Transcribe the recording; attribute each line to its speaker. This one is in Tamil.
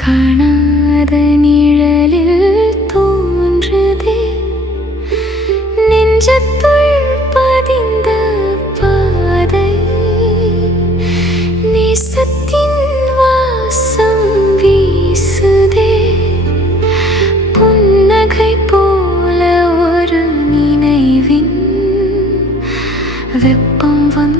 Speaker 1: കാണാത നിഴലിൽ തോന്നുതേ നെഞ്ചത്തു வெப்பம் வந்து